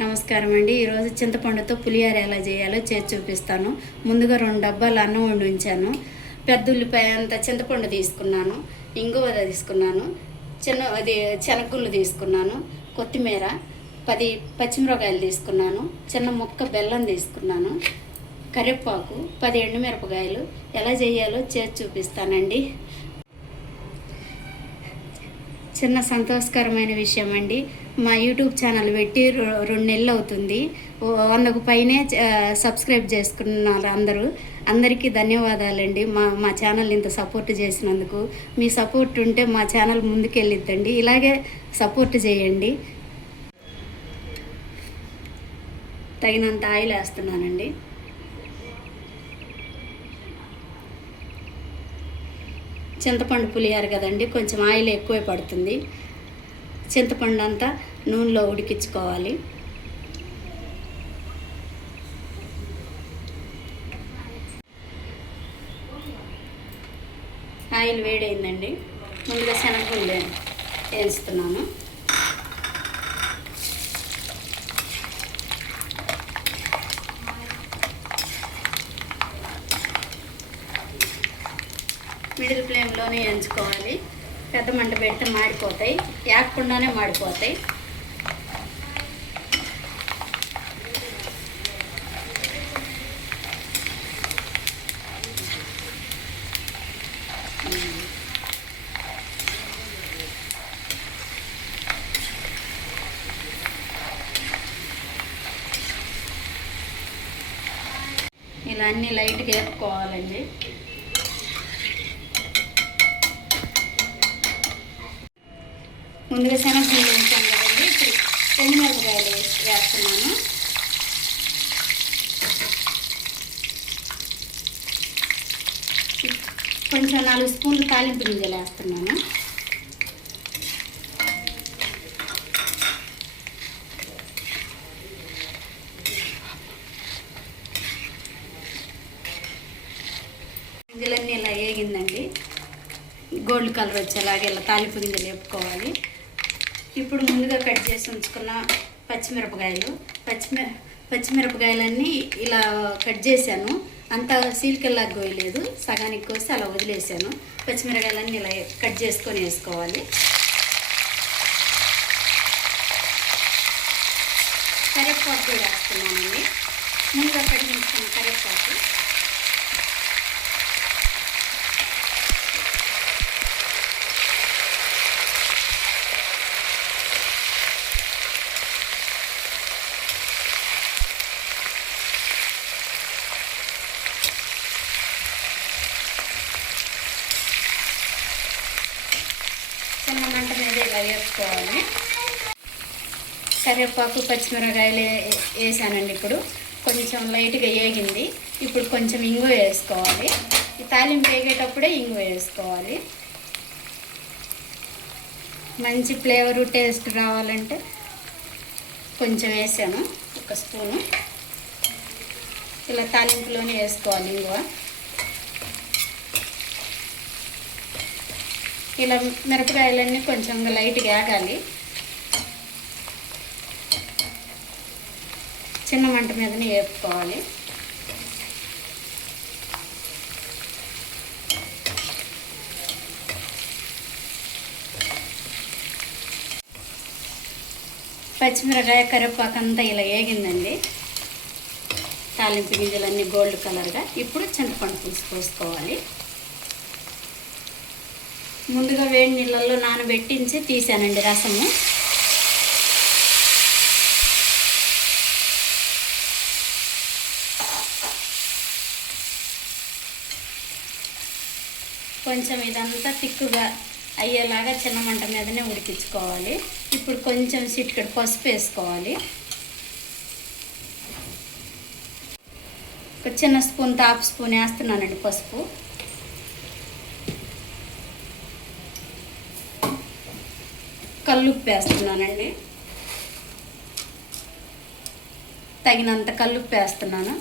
నమస్కారం అండి. ఈరోజు చింతపండుతో పులిహోర ఎలా చేయాలో చేసి చూపిస్తాను. ముందుగా 2 డబ్బాలు అన్నం వండి ఉంచాను. పెద్ద ఉల్లిపాయ అంత చింతపండు తీసుకున్నాను, ఇంగువ తీసుకున్నాను, శనగగుళ్ళు తీసుకున్నాను, కొత్తిమీర, 10 పచ్చిమిరపకాయలు తీసుకున్నాను, చిన్న ముక్క బెల్లం తీసుకున్నాను, కరివేపాకు, 10 ఎండుమిరపకాయలు. ఎలా చేయాలో చేసి చూపిస్తానండి. చిన్న సంతోషకరమైన విషయం అండి. మా యూట్యూబ్ ఛానల్ పెట్టి 2 నెలలు అవుతుంది. 100కు పైనే సబ్స్క్రైబ్ చేసుకున్నారు అందరికీ ధన్యవాదాలండి. మా ఛానల్ ఇంత సపోర్ట్ చేసినందుకు. మీ సపోర్ట్ ఉంటే మా ఛానల్ ముందుకెళ్ళిద్దండి. ఇలాగే సపోర్ట్ చేయండి. తగినంత ఆయిల్ వేస్తున్నానండి. చింతపండు పులిహోర కదండి, కొంచెం ఆయిల్ ఎక్కువే పడుతుంది. చింతపండు అంతా నూనెలో ఉడికించుకోవాలి. ఆయిల్ వేడైందండి. ముందుగా శనగగుళ్ళు వేస్తున్నాను. మిడిల్ ఫ్లేమ్లోనే వేయించుకోవాలి. పెద్ద మంట పెడితే మాడిపోతాయి, వేయకుండానే మాడిపోతాయి. ఇలా అన్నీ లైట్గా వేపుకోవాలండి. ముందుగా శనగగుళ్ళు వేసాం కదండి, ఇప్పుడు ఎండుమిరపకాయలు వేస్తున్నాను. కొంచెం 4 స్పూన్లు తాలింపు గింజలు వేస్తున్నాను. గింజలన్నీ ఇలా వేగిందండి. గోల్డ్ కలర్ వచ్చేలాగా ఇలా తాలింపు గింజలు వేపుకోవాలి. ఇప్పుడు ముందుగా కట్ చేసి ఉంచుకున్న పచ్చిమిరపకాయలన్నీ ఇలా కట్ చేశాను. అంత సీలికల్లాగా కోయలేదు, సగానికి కోసి అలా వదిలేసాను. పచ్చిమిరపకాయలన్నీ ఇలా కట్ చేసుకొని వేసుకోవాలి. కరివేపాకు కూడా వేస్తున్నానండి. ముందుగా కట్ చేసుకున్న కరివేపాకు, చిన్న మంట మీద ఇలా వేసుకోవాలి. కరివేపాకు పచ్చిమిరపకాయలు వేసానండి. ఇప్పుడు కొంచెం లైట్గా వేగింది. ఇప్పుడు కొంచెం ఇంగువ వేసుకోవాలి. ఈ తాలింపు వేగేటప్పుడే ఇంగువ వేసుకోవాలి. మంచి ఫ్లేవరు టేస్ట్ రావాలంటే కొంచెం వేసాను, 1 స్పూను. ఇలా తాలింపులోనే వేసుకోవాలి ఇంగువ. ఇలా మిరపకాయలన్నీ కొంచెం లైట్గా వేగాలి. చిన్న మంట మీదనే వేపుకోవాలి. పచ్చిమిరకాయ కరివేపాకు అంతా ఇలా వేగిందండి. తాలింపు గింజలన్నీ గోల్డ్ కలర్గా. ఇప్పుడు చింతపండు పులుసు పోసుకోవాలి. ముందుగా వేడి నీళ్ళల్లో నానబెట్టించి తీసానండి రసము. కొంచెం ఇదంతా తిక్కుగా అయ్యేలాగా చిన్న మంట మీదనే ఉడికించుకోవాలి. ఇప్పుడు కొంచెం చిటికెడు పసుపు వేసుకోవాలి. ఒక చిన్న స్పూన్ 1/2 స్పూన్ వేస్తున్నానండి పసుపు. కల్లుప్పు వేస్తున్నానండి. తగినంత కల్లుప్పు వేస్తున్నాను.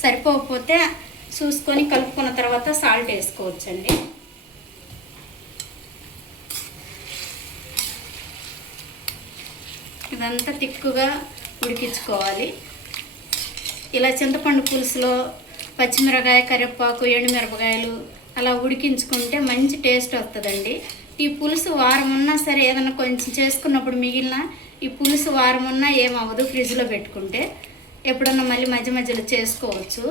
సరిపోకపోతే చూసుకొని కలుపుకున్న తర్వాత సాల్ట్ వేసుకోవచ్చండి. ఇదంతా తిక్కుగా ఉడికించుకోవాలి. ఇలా చింతపండు పులుసులో పచ్చిమిరపకాయ, కరివేపాకు, ఎండుమిరపకాయలు అలా ఉడికించుకుంటే మంచి టేస్ట్ వస్తుందండి. ఈ పులుసు వారం ఉన్నా సరే, ఏదైనా కొంచెం చేసుకున్నప్పుడు మిగిలిన ఈ పులుసు వారం ఉన్నా ఏమవ్వదు, ఫ్రిడ్జ్లో పెట్టుకుంటే ఎప్పుడన్నా మళ్ళీ మధ్య మధ్యలో చేసుకోవచ్చు.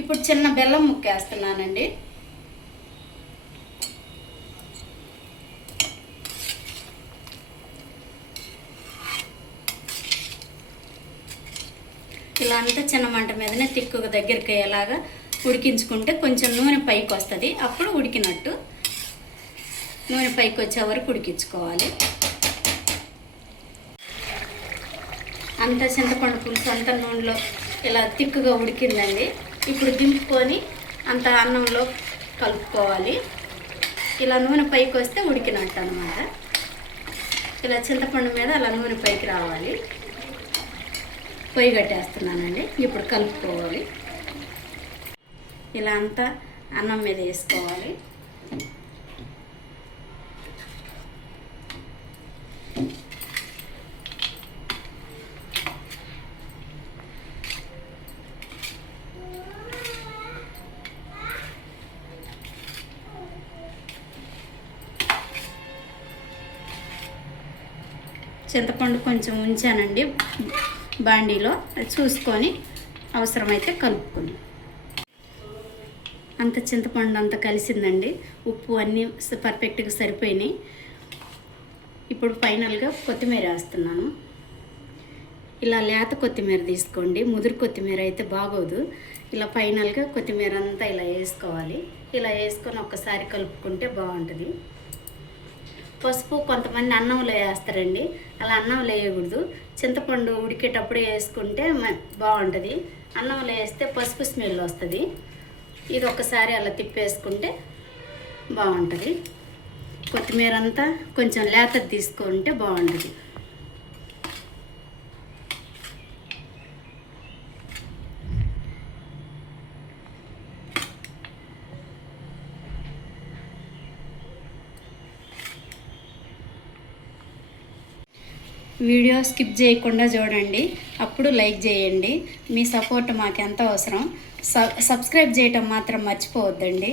ఇప్పుడు చిన్న బెల్లం ముక్క వేస్తున్నానండి. ఇలా అంతా చిన్న మంట మీదనే తిక్కుగా దగ్గరికి అయ్యేలాగా ఉడికించుకుంటే కొంచెం నూనె పైకి వస్తుంది. అప్పుడు ఉడికినట్టు. నూనె పైకి వచ్చే వరకు ఉడికించుకోవాలి. అంత చింతపండు పులుసు అంత నూనెలో ఇలా తిక్కుగా ఉడికిందండి. ఇప్పుడు దింపుకొని అంత అన్నంలో కలుపుకోవాలి. ఇలా నూనె పైకి వస్తే ఉడికినట్టు అన్నమాట. ఇలా చింతపండు మీద అలా నూనె పైకి రావాలి. పొయ్యి కట్టేస్తున్నానండి. ఇప్పుడు కలుపుకోవాలి. ఇలా అంతా అన్నం మీద వేసుకోవాలి. చింతపండు కొంచెం ఉంచానండి బాండీలో, చూసుకొని అవసరమైతే కలుపుకొని. అంత చింతపండు అంతా కలిసిందండి. ఉప్పు అన్నీ పర్ఫెక్ట్గా సరిపోయినాయి. ఇప్పుడు ఫైనల్గా కొత్తిమీర వేస్తున్నాను. ఇలా లేత కొత్తిమీర తీసుకోండి, ముదురు కొత్తిమీర అయితే బాగోదు. ఇలా ఫైనల్గా కొత్తిమీర అంతా ఇలా వేసుకోవాలి. ఇలా వేసుకొని ఒక్కసారి కలుపుకుంటే బాగుంటుంది. పసుపు కొంతమంది అన్నంలో వేస్తారండి, అలా అన్నంలో వేయకూడదు. చింతపండు ఉడికేటప్పుడు వేసుకుంటే బాగుంటుంది. అన్నంలో వేస్తే పసుపు స్మెల్ వస్తుంది. ఇది ఒకసారి అలా తిప్పేసుకుంటే బాగుంటుంది. కొత్తిమీర అంతా కొంచెం లేతది తీసుకుంటే బాగుంటుంది. వీడియో స్కిప్ చేయకుండా చూడండి, అప్పుడు లైక్ చేయండి. మీ సపోర్ట్ మాకు ఎంతో అవసరం. సబ్స్క్రైబ్ చేయటం మాత్రం మర్చిపోవద్దండి.